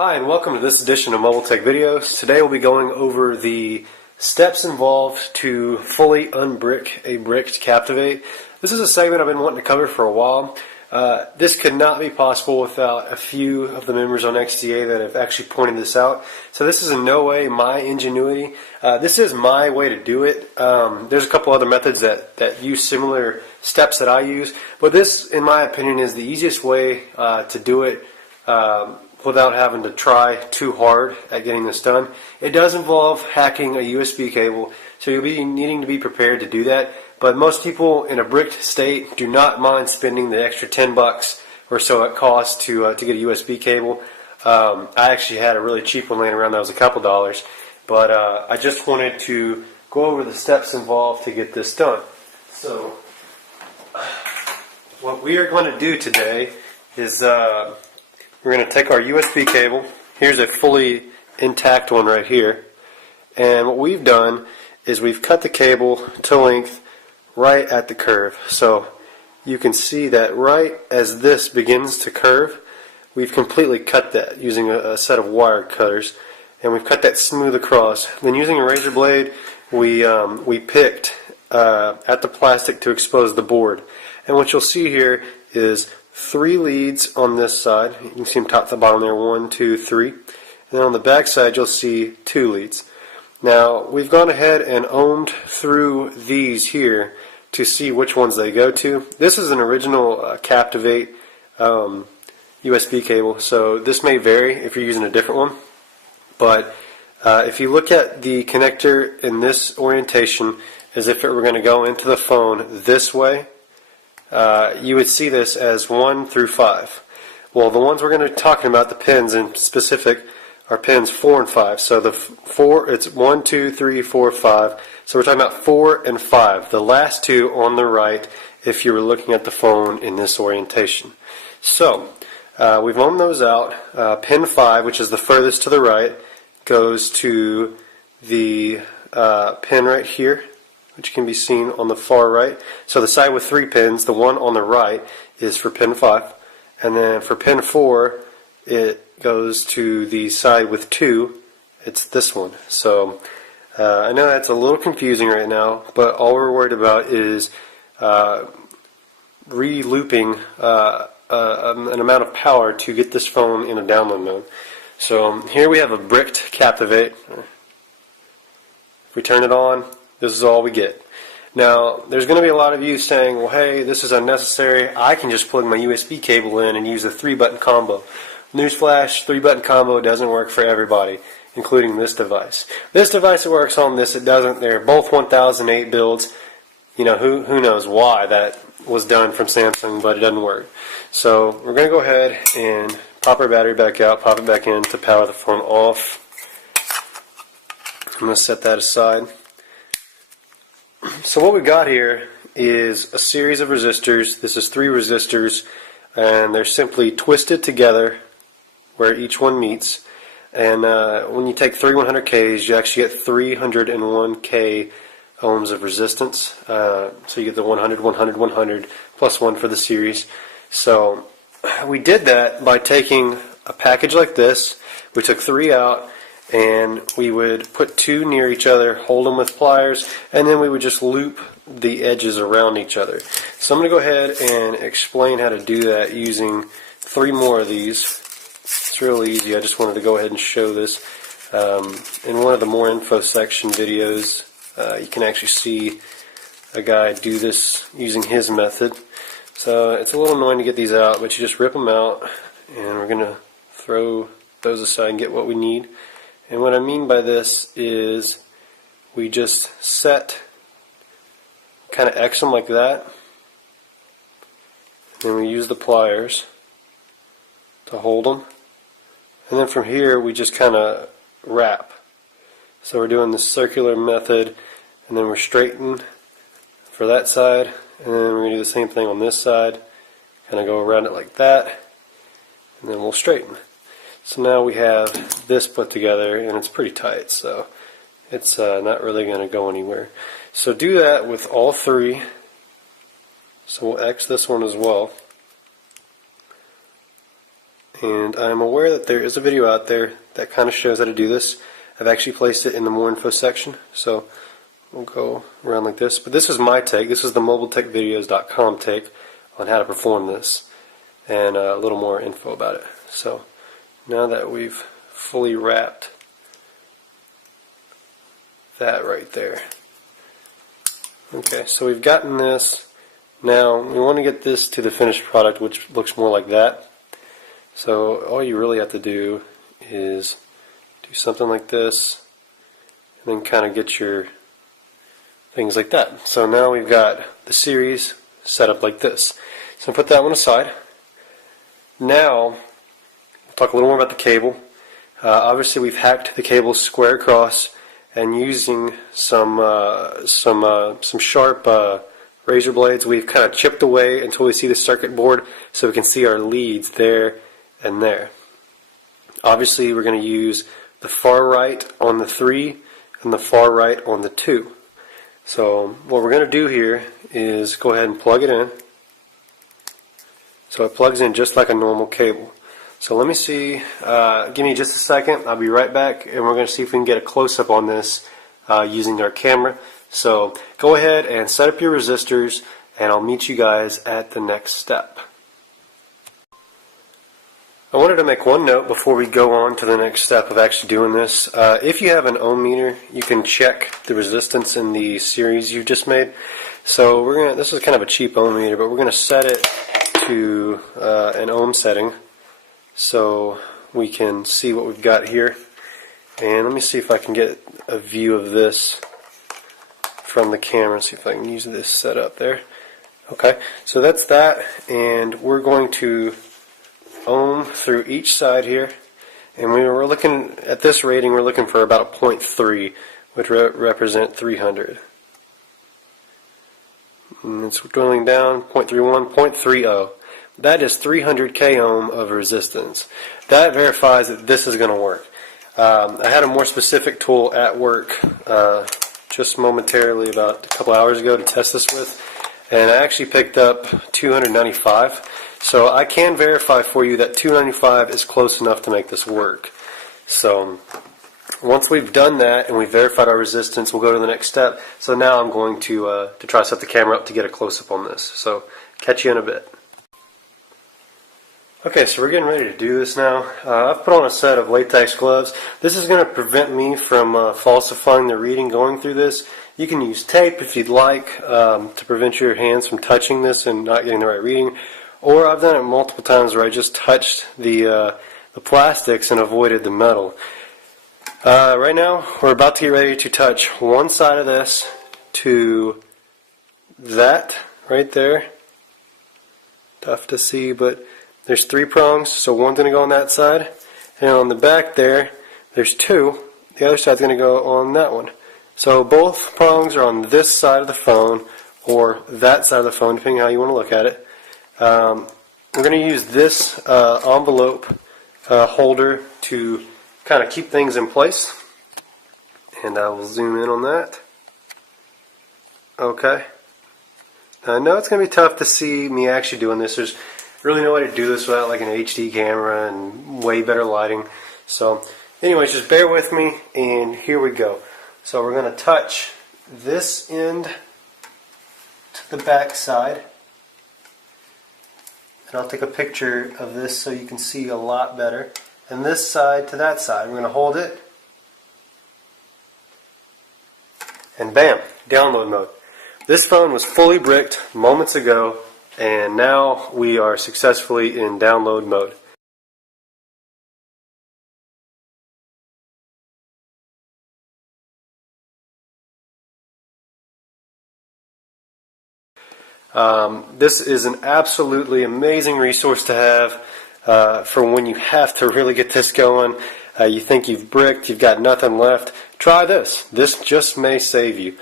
Hi, and welcome to this edition of Mobile Tech Videos. Today we'll be going over the steps involved to fully unbrick a brick to Captivate. This is a segment I've been wanting to cover for a while. This could not be possible without a few of the members on XDA that have actually pointed this out. So this is in no way my ingenuity. This is my way to do it. There's a couple other methods that use similar steps that I use, but this, in my opinion, is the easiest way to do it without having to try too hard at getting this done. It does involve hacking a USB cable, so you'll be needing to be prepared to do that. But most people in a bricked state do not mind spending the extra $10 or so it costs to get a USB cable. I actually had a really cheap one laying around that was a couple dollars, but I just wanted to go over the steps involved to get this done. So what we are going to do today is we're going to take our USB cable. Here's a fully intact one right here. And what we've done is we've cut the cable to length right at the curve. So you can see that right as this begins to curve, we've completely cut that using a set of wire cutters. And we've cut that smooth across. Then using a razor blade, we picked at the plastic to expose the board. And what you'll see here is 3 leads on this side. You can see them top to bottom there, 1, 2, 3. And then on the back side you'll see 2 leads. Now we've gone ahead and ohmed through these here to see which ones they go to. This is an original Captivate USB cable, so this may vary if you're using a different one. But if you look at the connector in this orientation as if it were going to go into the phone this way, you would see this as 1 through 5. Well, the ones we're going to be talking about, the pins in specific, are pins 4 and 5. So the 4, it's 1, 2, 3, 4, 5. So we're talking about 4 and 5. The last 2 on the right if you were looking at the phone in this orientation. So we've ohmed those out. Pin 5, which is the furthest to the right, goes to the pin right here, which can be seen on the far right. So the side with 3 pins, the one on the right, is for pin 5. And then for pin 4, it goes to the side with 2. It's this one. So I know that's a little confusing right now, but all we're worried about is re-looping an amount of power to get this phone in a download mode. So here we have a bricked Captivate. If we turn it on, this is all we get. Now, there's going to be a lot of you saying, well, hey, this is unnecessary. I can just plug my USB cable in and use a 3-button combo. Newsflash, 3-button combo doesn't work for everybody, including this device. This device it works on, this it doesn't. They're both 1008 builds. You know, who knows why that was done from Samsung, but it doesn't work. So we're going to go ahead and pop our battery back out, pop it back in to power the phone off. I'm going to set that aside. So what we've got here is a series of resistors. This is 3 resistors, and they're simply twisted together where each one meets. And when you take 3 100Ks, you actually get 301K ohms of resistance. So you get the 100, 100, 100, plus 1 for the series. So we did that by taking a package like this. We took 3 out, and we would put 2 near each other, hold them with pliers, and then we would just loop the edges around each other. So I'm going to go ahead and explain how to do that using 3 more of these. It's really easy. I just wanted to go ahead and show this. In one of the more info section videos, you can actually see a guy do this using his method. So it's a little annoying to get these out, but you just rip them out, and we're going to throw those aside and get what we need. And what I mean by this is we just kind of X them like that, and we use the pliers to hold them, and then from here we just kind of wrap. So we're doing the circular method, and then we're straighten for that side, and then we're going to do the same thing on this side, kind of go around it like that, and then we'll straighten. So now we have this put together, and it's pretty tight, so it's not really going to go anywhere. So do that with all 3. So we'll X this one as well. and I'm aware that there is a video out there that kind of shows how to do this. I've actually placed it in the more info section, so we'll go around like this. But this is my take. This is the mobiletechvideos.com take on how to perform this, and a little more info about it. So now that we've fully wrapped that right there. Okay, so we've gotten this. Now we want to get this to the finished product, which looks more like that. So all you really have to do is do something like this, and then kind of get your things like that. So now we've got the series set up like this. So I'll put that one aside. Now we'll talk a little more about the cable. Obviously we've hacked the cable square across, and using some sharp razor blades, we've kind of chipped away until we see the circuit board, so we can see our leads there and there. Obviously we're going to use the far right on the 3 and the far right on the 2. So what we're going to do here is go ahead and plug it in. So it plugs in just like a normal cable. So let me see, give me just a second, I'll be right back, and we're going to see if we can get a close-up on this using our camera. So go ahead and set up your resistors, and I'll meet you guys at the next step. I wanted to make one note before we go on to the next step of actually doing this. If you have an ohm meter, you can check the resistance in the series you just made. So we're gonna, this is kind of a cheap ohm meter, but we're going to set it to an ohm setting so we can see what we've got here. And let me see if I can get a view of this from the camera, see if I can use this setup there. Okay, so that's that, and we're going to ohm through each side here, and we're looking at this rating, we're looking for about a 0.3, which represent 300. And it's dwindling down, 0.31, 0.30. That is 300 k ohm of resistance. That verifies that this is going to work. I had a more specific tool at work just momentarily about a couple hours ago to test this with, and I actually picked up 295. So I can verify for you that 295 is close enough to make this work. So once we've done that and we've verified our resistance, we'll go to the next step. So now I'm going to try to set the camera up to get a close-up on this. So catch you in a bit. Okay, so we're getting ready to do this now. I've put on a set of latex gloves. This is going to prevent me from falsifying the reading going through this. You can use tape if you'd like to prevent your hands from touching this and not getting the right reading. Or I've done it multiple times where I just touched the plastics and avoided the metal. Right now, we're about to get ready to touch one side of this to that right there. Tough to see, but there's 3 prongs, so one's going to go on that side, and on the back there, there's 2. The other side's going to go on that one. So both prongs are on this side of the phone, or that side of the phone, depending on how you want to look at it. We're going to use this envelope holder to kind of keep things in place, and I will zoom in on that. Okay. I know it's going to be tough to see me actually doing this. There's really no way to do this without like an HD camera and way better lighting. So anyways, just bear with me, and here we go. So we're going to touch this end to the back side, and I'll take a picture of this so you can see a lot better, and this side to that side. We're going to hold it, and bam, download mode. This phone was fully bricked moments ago, and now we are successfully in download mode. This is an absolutely amazing resource to have for when you have to really get this going. You think you've bricked, you've got nothing left. Try this. This just may save you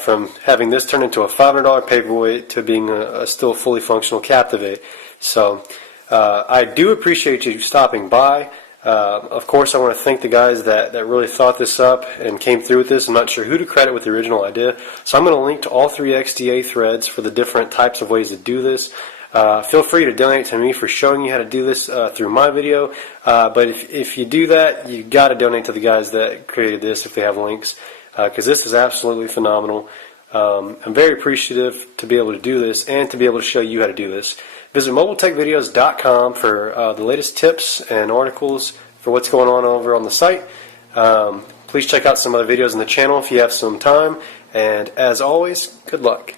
from having this turn into a $500 paperweight to being a still fully functional Captivate. So I do appreciate you stopping by. Of course, I want to thank the guys that really thought this up and came through with this. I'm not sure who to credit with the original idea. So I'm going to link to all 3 XDA threads for the different types of ways to do this. Feel free to donate to me for showing you how to do this through my video. But if you do that, you got to donate to the guys that created this if they have links, because this is absolutely phenomenal. I'm very appreciative to be able to do this and to be able to show you how to do this. Visit mobiletechvideos.com for the latest tips and articles for what's going on over on the site. Please check out some other videos on the channel if you have some time. And as always, good luck.